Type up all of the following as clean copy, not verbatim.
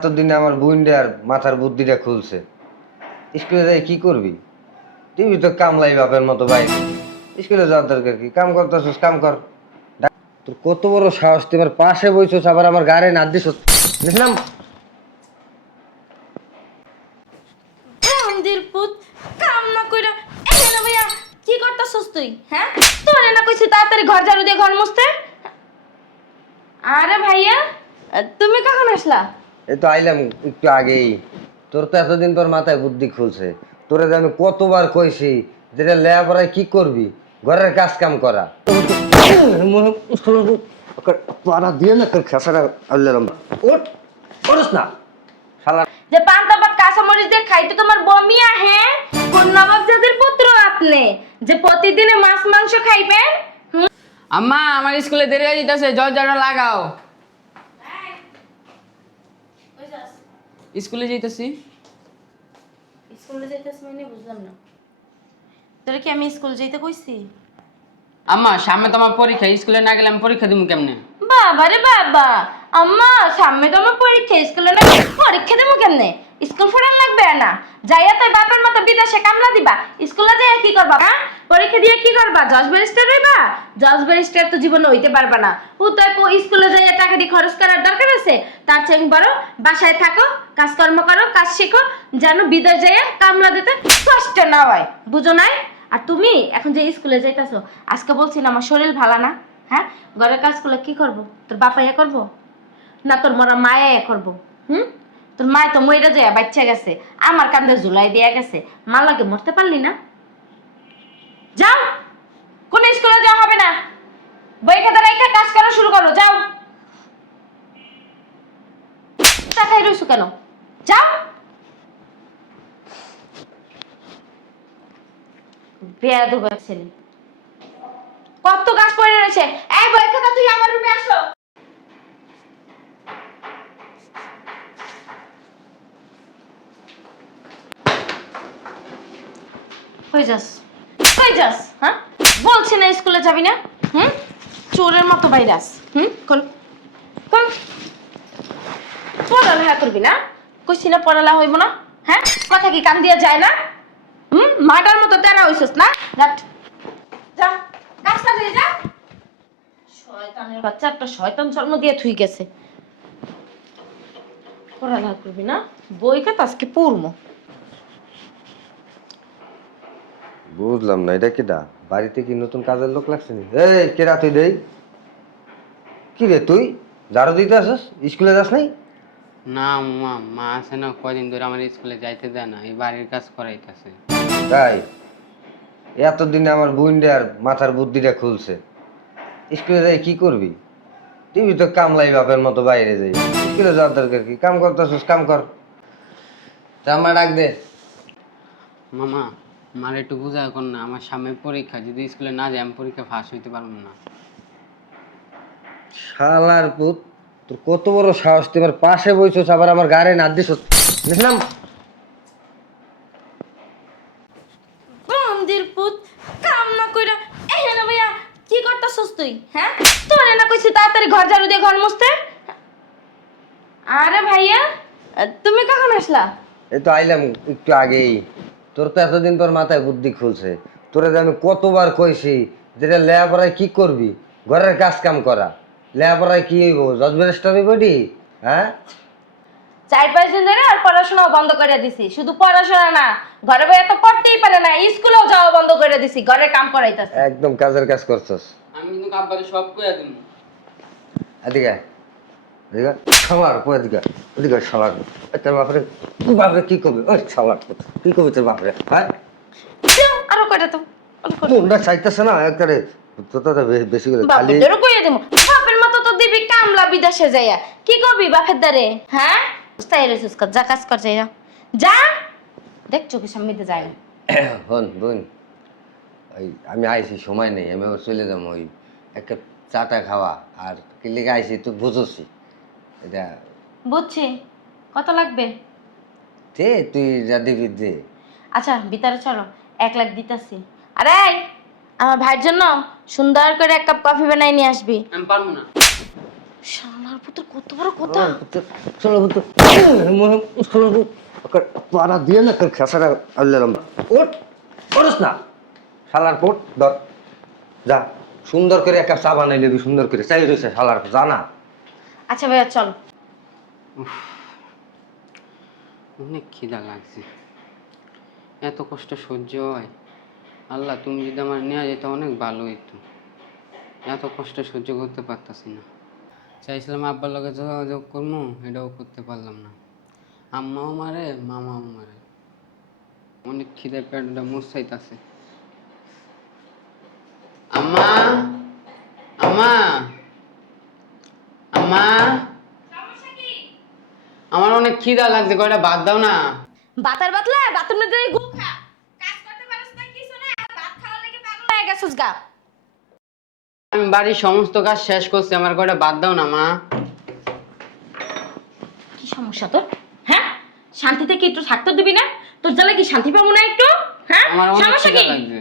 এতদিনে আমার বুইন্ডার মাথার বুদ্ধিটা খুলছে। স্কুলে যাই কি করবি? টিভি তো কামলাই বাপের মতো বাইরে। স্কুলে যাওয়ার দরকার কি? কাম করতেছিস, কাম কর। তোর কত বড় সাহস, তুই আমার পাশে বইছিস আবার আমার গাড়ি নাচ দিস। দেখলাম মন্দির পুত কাম না কইরা এখানে ভাইয়া কি করতাছস তুই? হ্যাঁ, তোরে না কইছি তাড়াতাড়ি ঘর ঝাড়ু দিয়ে ঘর মুছতে। আরে ভাইয়া, তুমি কখন আসলা? এই তো আইলাম একটু আগেই। তোর তো এতদিন তোর মাথায় বুদ্ধি খুলছে। তোরে যে আমি কতবার কইছি যেটা লেয়াপড়ায় কি করবি, ঘরের কাজ কাম করা। পাড়া দিয়ে না তোর খেসাটা আনলাম। ওঠ, ওঠস না শালা। যে পান্তা ভাত কাঁচা মরিচ দিয়ে খাইতে তোমার বমি আহে? কোন নবাবজাদের পুত্র আপনি যে প্রতিদিনে মাছ মাংস খাইবেন? আম্মা আমার স্কুলে দেরি হয়ে যেতেছে, দরজাটা লাগাও। স্কুলে যেতেছি। স্কুলে যাইতেছ মানে বুঝলাম না। তোরে কি আমি স্কুল যাইতে কইছি? আম্মা সামনে তো আমার পরীক্ষা, স্কুলে না গেলে আমি পরীক্ষা দিব কেমনে? বাবা রে বাবা, আম্মা সামনে তো আমার পরীক্ষা, স্কুলে না পরীক্ষা দেবো কেমনে? স্কুল ফেরান লাগবে না, যাইয়া তাই বাপের মতো বিদেশে কামলা দিবা। স্কুলে যাইয়া কি করবা? হ্যাঁ, পরীক্ষা দিয়ে কি করবা? জজ ব্যারিস্টার হইবা? জজ ব্যারিস্টার তো জীবনে হইতে পারবা না। ও তাই স্কুলে যাইয়া টাকা দিয়ে খরচ করার দরকার আছে? তার চেয়ে বড় বাসায় থাকো, কাজকর্ম করো, কাজ শিখো, যেন বিদেশ যাইয়া কামলা দিতে কষ্ট না হয়, বুঝো নাই? আর তুমি এখন যে স্কুলে যাইতাছো, আজকে বলছি না আমার শরীর ভালো না। হ্যাঁ, ঘরের কাজ করলে কি করব? তোর বাপাইয়া করব না তোর মরা মায়া করব? তোর মা তো মইরা যায় বাচ্চা গেছে, আমার কান্দে ঝুলাই দিয়া গেছে, মা লাগে মরতে পারলি না? যাও, কোন স্কুলে যাওয়া হবে না, বই খাতা রাইখা কাজ করা শুরু করো, যাও। তাকাই রইছো কেন? যাও। বেয়াদব ছেলে, কত গাছ পড়ে রয়েছে। এই বই খাতা তুই আমার রুমে আসো। কই যাস? কই যাস? হ্যাঁ, বলছি না স্কুলে যাবি না? চোরের মতো বাইরাস। কোন কোন পড়ালেখা করবি না? কইছি না পড়ালেখা হইব না? হ্যাঁ, মাথা কি কান দিয়া যায় না? মাটার মতো তেরা হইছস না? যাট, যা কাজটা দিয়ে যা। শয়তানের বাচ্চা, একটা শয়তান জন্ম দিয়ে থুই গেছে। পড়ালেখা করবি না? বই খাতা আজকে পড়মো। বুঝলাম না, এটা কেডা? বাড়িতে কি নতুন কাজের লোক লাগছে নি? এই কেডা তুই? দেই কি রে, তুই ঝাড়ু দিতে আসস? স্কুলে যাস নাই? না মা, মা আছে না, কয়দিন ধরে আমার স্কুলে যাইতে দেয় না, এই বাড়ির কাজ করাইতেছে। তাই এতদিনে আমার বুইন্ডার মাথার বুদ্ধিটা খুলছে। স্কুলে যাই কি করবি? টিভি তো কামলাই বাপের মতো বাইরে যাই। স্কুলে যাওয়ার দরকার কি? কাম করতেছিস, কাম কর। আমার ডাক দে। মামা আমার একটু বুঝা কর না, আমার সামনে পরীক্ষা, যদি স্কুলে না যাই আমি পরীক্ষা ফাঁস হইতে পারবো না। শালার পুত, তোর কত বড় সাহস, তুই আমার পাশে বইছিস আবার আমার গাড়ি নাচ দিস। দেখলাম মন্দির পুত কাম না কইরা এখানে ভাইয়া কি করতাছস তুই? হ্যাঁ, তোরে না কইছি তাড়াতাড়ি ঘর ঝাড়ু দিয়ে ঘর মুছতে। আরে ভাইয়া, তুমি কখন আসলা? এই তো আইলাম একটু আগেই। তোর তো এতদিন তোর মাথায় বুদ্ধি খুলছে। তোরে যে আমি কতবার কইছি যেটা লেয়াপড়ায় কি করবি, ঘরের কাজ কাম করা। লেয়াপড়ায় কি হইব? জজ ব্যারিস্টার হইব? হ্যাঁ, 4-5 দিন ধরে আর পড়াশোনাও বন্ধ করে দিছি। শুধু পড়াশোনা না, ঘরে বসে তো পড়তেই পারে না, স্কুলেও যাওয়া বন্ধ করে দিছি, ঘরের কাম করাইতাছে। একদম কাজের কাজ করছস। আমি কিন্তু আব্বারে সব কইয়া দিম। এদিকে এদিকে সবার উপর এদিকে এদিকে সবার। তোর বাপরে, তোর বাপরে কি করবে? ওই সবার কি করবে তোর বাপরে? হ্যাঁ, যাও, আরো কয়টা তো মনটা চাইতেছে না একবারে। তোর তো বেশি করে খালি বাপের কইয়া দেবো। বাপের মতো তো দিবি কামলা বিদেশে যাইয়া, কি করবি বাপের দ্বারে? হ্যাঁ, তাই রেছিস কর, যা কাজ কর, যাইয়া যা। দেখ চোখের সামনে দিয়ে যায় না। হন বোন, ওই আমি আইছি, সময় নেই, আমি আবার চলে যাবো। ওই একটা চাটা খাওয়া আর কি লেগে আইছি তুই বুঝছি। এটা বুঝছি, কত লাগবে? দে, তুই যা দিবি দে। আচ্ছা ভিতরে চলো, 1 লাখ দিতাছি। আরে আমার ভাইয়ের জন্য সুন্দর করে 1 কাপ কফি বানাই নিয়ে আসবি। আমি পারবো না। শালার পুত্র কত বড় কথা। চলো তো পাড়া দিয়ে না তোর খেসাটা আল্লাম ওট ওরস না শালার পোট ধর যা সুন্দর করে এক কাপ চা বানাই লেবি সুন্দর করে চাই রয়েছে শালার জানা। আচ্ছা ভাইয়া চল। অনেক খিদা লাগছে, এত কষ্ট সহ্য হয়? আল্লাহ তুমি যদি আমার নেওয়া যেত অনেক ভালো হইতো, এত কষ্ট সহ্য করতে পারতাছি না। চাইছিলাম আব্বার লগে যোগাযোগ করবো, এটাও করতে পারলাম না। আম্মাও মারে মামাও মারে, অনেক খিদে পেটটা মুসাইতাছে। আম্মা আম্মা আম্মা আমার অনেক খিদা লাগছে, কয়টা ভাত দাও না। বাতার বাতলা বাতুর মধ্যে গু খা, কাজ করতে পারিস না কিছু না, ভাত খাওয়া লাগি পাগল হয়ে গেছিস গা। আমি বাড়ির সমস্ত কাজ শেষ করছি, আমার কয়টা ভাত দাও না মা। কি সমস্যা তোর? হ্যাঁ, শান্তিতে কি একটু থাকতে দিবি না? তোর জ্বালা কি শান্তি পাবো না একটু? হ্যাঁ, আমার অনেক সমস্যা খিদা কি? লাগছে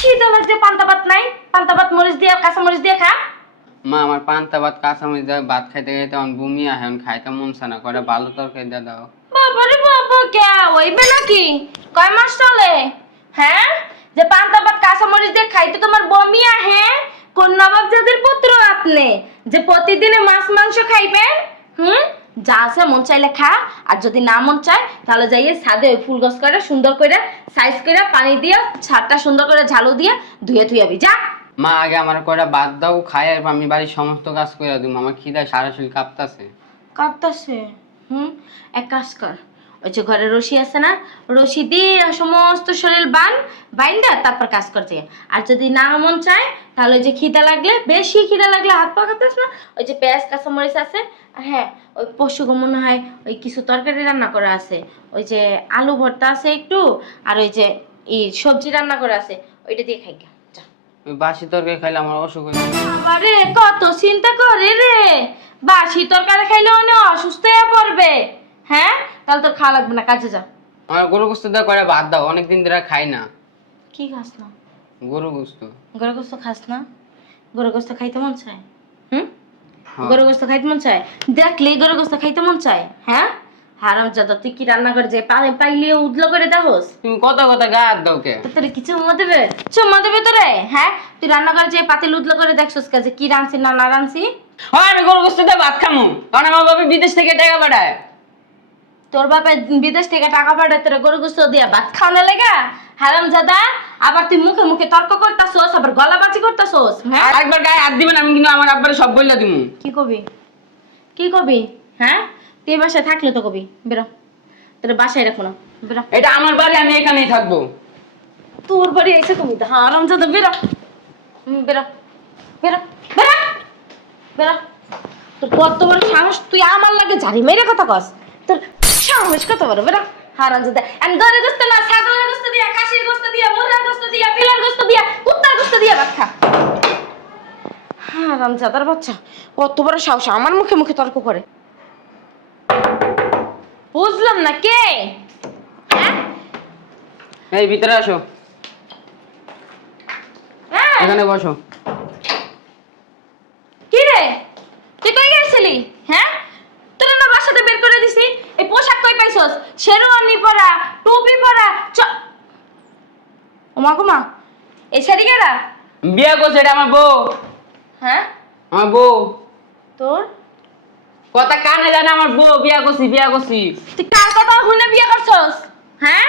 খিদা লাগছে, পান্তা ভাত নাই? পান্তা ভাত মরিচ দিয়ে কাঁচা মরিচ দিয়ে খা। মা। আমার পান্তা ভাত কাঁচামরিচ দিয়ে ভাত খাইতে খাইতে আমার বমি আহে, এখন খাইতে মন চায় না, কয়টা ভালো তরকারি দিয়ে দাও। বাবারে বাবা, কে হইবে নাকি? কয় মাস চলে? হ্যাঁ, যে পান্তা ভাত কাঁচা মরিচ দিয়ে খাইতে তোমার বমি আহে? কোন নবাবজাদের পুত্র আপনি যে প্রতিদিনে মাছ মাংস খাইবেন? যা আছে মন চাইলে খা, আর যদি না মন চায় তাহলে যাইয়ে ছাদে ওই ফুল গাছ করে সুন্দর করে সাইজ করে পানি দিয়ে ছাদটা সুন্দর করে ঝাড়ু দিয়ে ধুয়ে ধুয়াবি যা। মা আগে আমার কয়টা ভাত দাও, খাই আর আমি বাড়ির সমস্ত কাজ করে দিব। আমার খিদা সারা শরীর কাঁপতাছে। কাঁপতাছে? এক কাজ কর, ওই যে ঘরে রশি আছে না, রশি দিয়ে সমস্ত শরীর বাইন্দা তারপর কাজ করতে। আর যদি না মন চায় তাহলে ওই যে খিদা লাগলে, বেশি খিদা লাগলে হাত পা কাঁপতাস না, ওই যে পেঁয়াজ কাঁচামরিচ আছে, আর হ্যাঁ ওই পশুকে মনে হয় ওই কিছু তরকারি রান্না করা আছে, ওই যে আলু ভর্তা আছে একটু, আর ওই যে সবজি রান্না করা আছে, ওইটা দিয়ে খাই যা। ওই বাসি তরকারি খাইলে আমার অসুখ হয়ে যাবে। আরে কত চিন্তা করে রে, বাসি তরকারি খাইলে অনেক অসুস্থ হয়ে পড়বে। হ্যাঁ, তাহলে তোর খাওয়া লাগবে না, কাজে যা। আমার গরু গোস্ত দিয়ে কয়টা ভাত দাও, অনেকদিন ধরে খাই না। কি খাস না? গরু গোস্ত। গরু গোস্ত খাস না? গরু গোস্ত খাইতে মন চায়? হ্যাঁ। গরু গোস্ত খাইতে মন চায়? দেখলেই গরু গোস্ত খাইতে মন চায়? হ্যাঁ, হারামজাদা, তুই কি রান্না করে যে পাইলে উদলো করে দেখোস? তুমি কত কথা গায়ে হাত দাও কে? তো তোর কি চুম্মা দেবে? চুম্মা দেবে তোরে? হ্যাঁ, তুই রান্না করে যে পাতিল উদলো করে দেখছোস কাজে কি রাঁধছি না না রাঁধছি? হয় আমি গরু গোস্ত দিয়ে ভাত খামু, কারণ আমার বাবা বিদেশ থেকে টাকা পাঠায়। তোর বাপে বিদেশ থেকে টাকা পাঠায় তোর গরু গোস্ত দিয়া ভাত খাওয়ানো লেগা? হারামজাদা, আবার তুই মুখে মুখে তর্ক করতাছোস, আবার গলাবাজি করতাছোস। হ্যাঁ, একবার গায়ে হাত দিবেন, আমি কিন্তু আমার আব্বারে সব বইলা দিমু। কি কবি? কি কবি? হ্যাঁ, তুই এই বাসায় থাকলে তো কবি বেরো, তোর বাসায় রাখো না, বেরো। এটা আমার বাড়ি, আমি এখানেই থাকবো। তোর বাড়ি এসে কবি হারামজাদা, বেরো বেরো বেরো বেরো বেরো। তোর কত বড় সাহস, তুই আমার লাগে ঝাড়ি মেরে কথা কস? তোর সাহস কত বড়? বেরো হারামজাদা। আমি গরুর গোস্ত না, ছাগলের গোস্ত দিয়া, খাসির গোস্ত দিয়া, মুরগার গোস্ত দিয়া, বিলের গোস্ত দিয়া, কুত্তার গোস্ত দিয়া ভাত খা। হারামজাদার বাচ্চা, কত বড় সাহস আমার মুখে মুখে তর্ক করে। বুঝলাম না কে? হ্যাঁ, এই ভিতরে আসো, হ্যাঁ। এখানে বসো। কি রে, তুই কই গেছিলি? হ্যাঁ, তোর না বাসাতে বের করে দিছি, এই পোশাক কই পাইছস? শেরওয়ানি পরা, টুপি পরা, ওমা গোমা, এই শাড়ি কেডা? বিয়ে করছে, এটা আমার বউ। হ্যাঁ, আমার বউ। তোর কথা কানে জানে, আমার বউ। বিয়া করছি, বিয়া করছি। তুই কার কথা শুনে বিয়ে করছস? হ্যাঁ,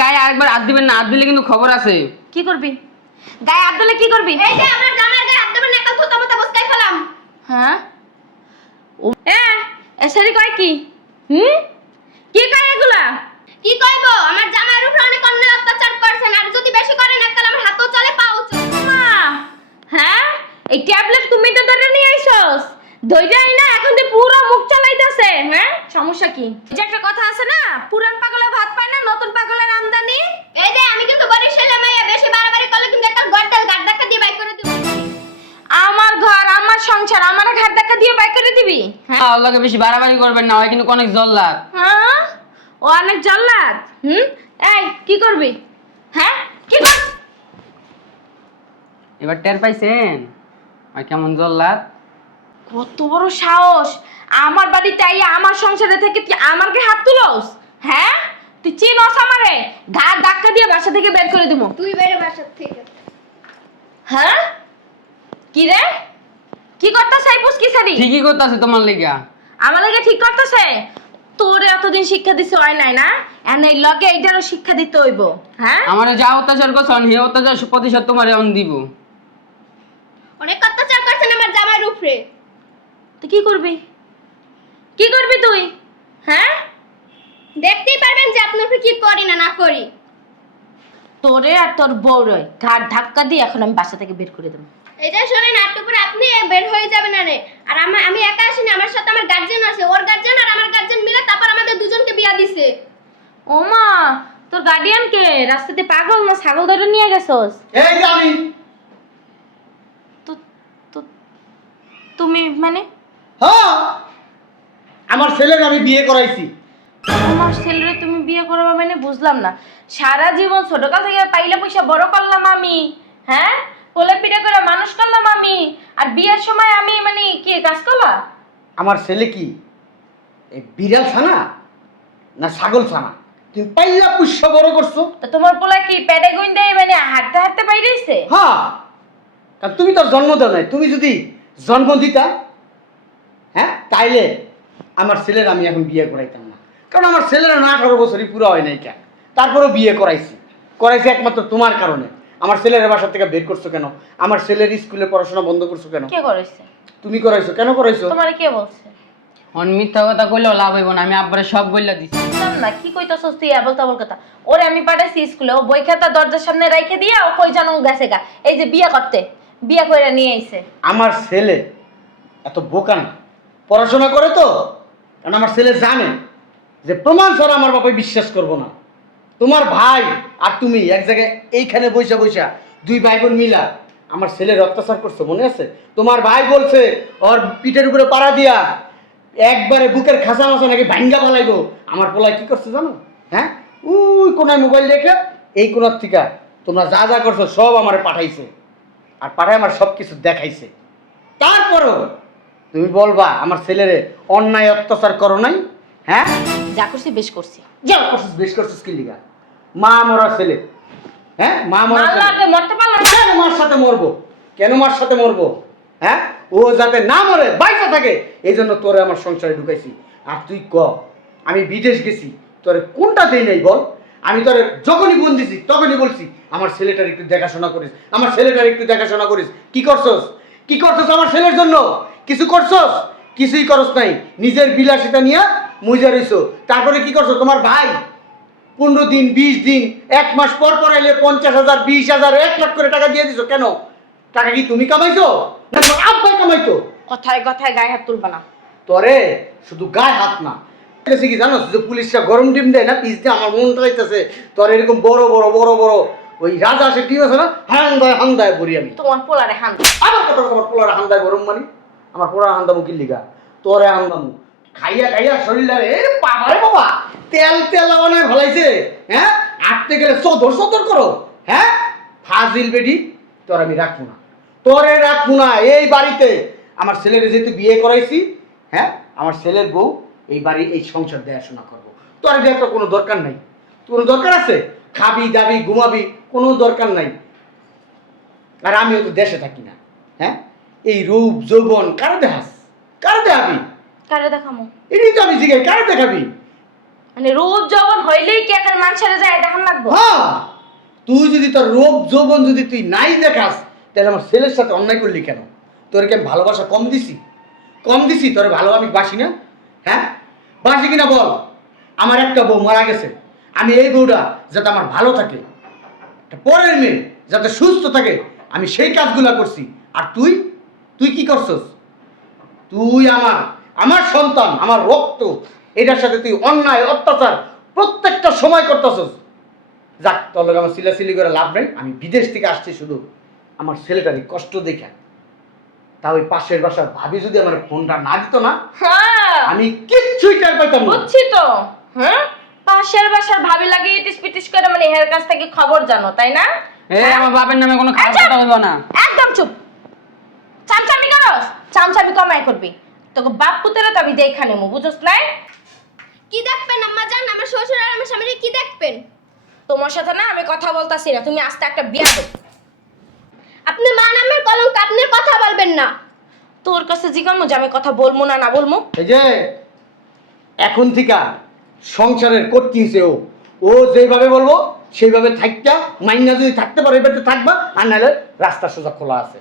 গায়ে আরেকবার হাত দিবেন না, হাত দিলে কিন্তু খবর আছে। কি করবি? গায়ে হাত দিলে কি করবি? এই যে আমার জামার গায়ে হাত দেবেন না, কাল থুতা মতো বসকাই ফেলাম। হ্যাঁ, ও এ শাড়ি কয় কি? কি কয় এগুলা? কি কইবো, আমার জামার উপরে অনেক অন্যায় অত্যাচার করছেন, আর যদি বেশি করেন তাহলে আমার হাতও চলে পাও চলে। মা, হ্যাঁ, এই ট্যাবলেট কুমিটা ধরে নিয়ে আইছস? ধইরাই না, এখন তো পুরো মুখ চালাইতাছে। হ্যাঁ, সমস্যা কি? যে একটা কথা আছে না, পুরান পাগলে ভাত পায় না, নতুন পাগলের আমদানি। এই যে আমি কিন্তু বরিশালে মাইয়া, বেশি বাড়াবাড়ি করলে কিন্তু একটা গর্দাল গাড় ধাক্কা দিয়ে বাইক করে দিব। আমার ঘর, আমার সংসার, আমার ঘাট ধাক্কা দিয়ে বাইক করে দিবি? হ্যাঁ, আল্লাহকে বেশি বাড়াবাড়ি করবেন না, হয় কিন্তু অনেক জল্লাদ। হ্যাঁ, ও অনেক জল্লাদ। এই কি করবি? হ্যাঁ, কি কর? এবার টের পাইছেন আর কেমন জল্লাদ? কত বড় সাহস আমার বাড়িতে আইয়া আমার সংসারে থেকে তুই আমাকে হাত তুলস? হ্যাঁ, তুই চিনস আমারে? ঘাড় ধাক্কা দিয়ে বাসা থেকে বের করে দিব। তুই বেরো বাসার থেকে। হ্যাঁ, কি রে, কি করতেছ এই পুচকি সারি? ঠিকই করতেছে তোমার লেগা। আমার লাগে ঠিক করতেছে? তোরে এতদিন শিক্ষা দিছে হয় নাই না, এনে লগে এইটারও শিক্ষা দিতে হইব। হ্যাঁ, আমার যা অত্যাচার করছেন হে অত্যাচার প্রতিশোধ তোমার এখন দিব। অনেক অত্যাচার করছেন আমার জামাইয়ের উপরে। তুই কি করবি? কি করবি তুই? হ্যাঁ, দেখতেই পারবেন যে আপনার উপরে কি করি না না করি। তোরে আর তোর বউরে ঘাট ধাক্কা দিয়ে এখন আমি বাসা থেকে বের করে দেবো। এটা শোনেন, আর পরে আপনি বের হয়ে যাবেন না রে। আর আমি একা আসিনি, আমার সাথে আমার গার্জিয়ান আছে। ওর গার্জিয়ান আর আমার গার্জিয়ান মিলে তারপর আমাদের দুজনকে বিয়া দিছে। ও মা, তোর গার্ডিয়ান কে? রাস্তাতে পাগল না ছাগল ধরে নিয়ে গেছস? এই যে আমি। তো তো তুমি মানে? হ্যাঁ, আমার ছেলের আমি বিয়ে করাইছি। আমার ছেলেরে তুমি বিয়ে করবে মানে বুঝলাম না। সারা জীবন ছোটকাল থেকে পাইলে পয়সা বড় করলাম আমি, হ্যাঁ, কোলে পিঠে করে মানুষ করলাম আমি, আর বিয়ের সময় আমি মানে কি কাজ করলাম? আমার ছেলে কি এই বিড়াল ছানা না ছাগল ছানা? তুমি পাইলা পুষ্য বড় করছো। তো তোমার পোলা কি পেটে গুইন্দে মানে হাঁটতে হাঁটতে বাইরেছে? হ্যাঁ, কারণ তুমি তো জন্ম দাও নাই। তুমি যদি জন্ম দিতা, হ্যাঁ, তাইলে আমার ছেলের আমি এখন বিয়ে করাইতাম না। কারণ আমার ছেলের না 18 বছরই পুরো হয় নাই কেন, তারপরেও বিয়ে করাইছি একমাত্র তোমার কারণে। আমার ছেলের বাসা থেকে বের করছো কেন? আমার ছেলের স্কুলে পড়াশোনা বন্ধ করছো কেন? কে করেছে? তুমি করাইছো। কেন করাইছো? তোমার কে বলছে? অন মিথ্যা কথা কইলেও লাভ হইব না, আমি আব্বারে সব বইলা দিছি। বুঝলাম না কি কইতাছস তুই আবল তাবল কথা। ওরে আমি পাঠাইছি স্কুলে, ও বই খাতা দরজার সামনে রাইখে দিয়া ও কই জানো গেছে গা এই যে বিয়ে করতে, বিয়ে কইরা নিয়ে আইছে। আমার ছেলে এত বোকা না, পড়াশোনা করে তো। কারণ আমার ছেলে জানে যে প্রমাণ ছাড়া আমার বাবা বিশ্বাস করবো না। তোমার ভাই আর তুমি এক জায়গায় এইখানে বইসা বইসা দুই ভাই বোন মিলা আমার ছেলের অত্যাচার করছো, মনে আছে? তোমার ভাই বলছে ওর পিঠের উপরে পাড়া দিয়া একবারে বুকের খাসা মাসা নাকি ভাঙ্গা ফেলাইবো। আমার পোলায় কি করছে জানো? হ্যাঁ, ওই কোনায় মোবাইল রেখে এই কোনার থেকে তোমরা যা যা করছো সব আমারে পাঠাইছে, আর পাঠায় আমার সব কিছু দেখাইছে। তারপরও তুমি বলবা আমার ছেলেরে অন্যায় অত্যাচার করো নাই? হ্যাঁ, যা করছি বেশ করছি। যা করছিস বেশ করছিস কি লিগা? মা মরা ছেলে, হ্যাঁ, মা মরা ছেলে। আল্লাহকে মরতে পারলো না। কেন মার সাথে মরবো? কেন মার সাথে মরবো? হ্যাঁ, ও যাতে না মরে বাইসা থাকে এই জন্য তোরে আমার সংসারে ঢুকাইছি। আর তুই ক আমি বিদেশ গেছি, তোরে কোনটা দেই নাই বল? আমি তোরে যখনই ফোন দিছি তখনই বলছি আমার ছেলেটার একটু দেখাশোনা করিস, আমার ছেলেটার একটু দেখাশোনা করিস। কি করছস? কি করছস আমার ছেলের জন্য? কিছু করছস? কিছুই করস নাই। নিজের বিলাসিতা নিয়ে মুজা রইছো। তারপরে কি করছো? তোমার ভাই 15 দিন 20 দিন 1 মাস পর পর এলে 50,000 20,000 1 লাখ করে টাকা দিয়ে দিছো। কেন? টাকা কি তুমি কামাইছো না তোমার আব্বাই কামাইতো? কথায় কথায় গায়ে হাত তুলবা না। তোরে শুধু গায়ে হাত না, দেখেছি কি জানো, যে পুলিশরা গরম ডিম দেয় না পিস দিয়ে, আমার মনটা চাইতেছে তোর এরকম বড় বড় বড় বড় ওই রাজা সে ডিম আছে না, হান্দায় পড়ি আমি। তোমার পোলারে হান আমার কথা তোমার পোলার হান্দায় গরম মানি? আমার পোলার হান্দামু কি লিগা? তোরে হান্দামু খাইয়া খাইয়া শরীরে বাবারে বাবা তেল তেল অনেক ভালাইছে। হ্যাঁ, আটতে গেলে সদর সদর করো। হ্যাঁ, ফাজিল বেডি, তোর আমি রাখবো না, তোরে রাখবো না এই বাড়িতে। আমার ছেলের যেহেতু বিয়ে করাইছি, হ্যাঁ, আমার ছেলের বউ এই বাড়ি এই সংসার দেখাশোনা করবো। তোর দেওয়ার তো কোনো দরকার নাই। কোনো দরকার আছে? খাবি দাবি ঘুমাবি, কোনো দরকার নাই। আর আমিও তো দেশে থাকি না। হ্যাঁ, এই রূপ যৌবন কারে দেখাস? কারে দেখাবি? কারে দেখামো? এটাই তো আমি জিজ্ঞাসা, কারে দেখাবি? মানে রূপ যৌবন হইলেই কি এখন মানুষের যায় দেখান লাগবো? হ্যাঁ, তুই যদি তোর রূপ যৌবন যদি তুই নাই দেখাস তাহলে আমার ছেলের সাথে অন্যায় করলি কেন? তোর কি আমি ভালোবাসা কম দিছি? কম দিছি? তোর ভালো আমি বাসি না? হ্যাঁ, বাসি কিনা বল? আমার একটা বউ মারা গেছে, আমি এই বউটা যাতে আমার ভালো থাকে, একটা পরের মেয়ে যাতে সুস্থ থাকে, আমি সেই কাজগুলা করছি। আর তুই তুই কি করছস? তুই আমার সন্তান, আমার রক্ত, এটার সাথে তুই অন্যায় অত্যাচার প্রত্যেকটা সময় করতেছস। যাক, তোর লোক আমার সিলাসিলি করে লাভ নেই। আমি বিদেশ থেকে আসছি শুধু আমার ছেলেটারই কষ্ট দেখা। তা ওই পাশের বাসার ভাবি যদি আমার ফোনটা না দিত না, হ্যাঁ, আমি কিচ্ছুই টের পাইতাম না। বুঝছি তো। হ্যাঁ, পাশের বাসার ভাবি লাগে ইটিস পিটিস করে মানে এর কাছ থেকে খবর জানো, তাই না? এ আমার বাপের নামে কোনো খারাপ কথা হইব না। একদম চুপ। চামচামি করস? চামচামি কমাই করবি। তোকে বাপ পুতেরা তো আমি দেখা নেবো, বুঝছ নাই? কি দেখবেন আম্মা জান? আমার শ্বশুর আর আমার স্বামীর কি দেখবেন? তোমার সাথে না আমি কথা বলতাছি না, তুমি আস্তে একটা বিয়া করো। আপনি মা নামের কলঙ্ক, আপনি কথা বলবেন না। তোর কাছে জিজ্ঞামো যে আমি কথা বলবো না না বলবো? এই যে এখন থেকে সংসারের করতে হইছে ও যেভাবে বলবো সেইভাবে থাকতা, মাইনা যদি থাকতে পারো এবারে থাকবা, আর নাহলে রাস্তা সোজা খোলা আছে।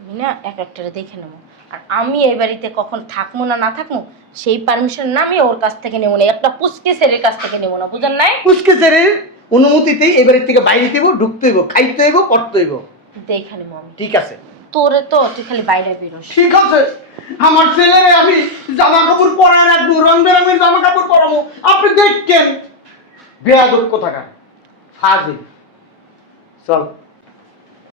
আমি না এক একটারে দেখে নেবো, আর আমি এই বাড়িতে কখন থাকবো না না থাকবো সেই পারমিশন না আমি ওর কাছ থেকে নেবো না, একটা পুচকে ছেলের কাছ থেকে নেবো না, বুঝেন নাই? পুষ্কে ছেড়ের অনুমতিতেই এবারের থেকে বাইরে দিব, ঢুকতে হইব, খাইতে হইব, পড়তে হইব। দেখে নেবো আমি। ঠিক আছে? তোরে তো তুই খালি বাইরে বেরোস। ঠিক আছে, আমার ছেলেরে আমি জামা কাপড় পরায় রাখবো, রং বেরঙের জামা কাপড় পরাবো, আপনি দেখছেন বেয়াদব কোথাকার ফাজিল। চল।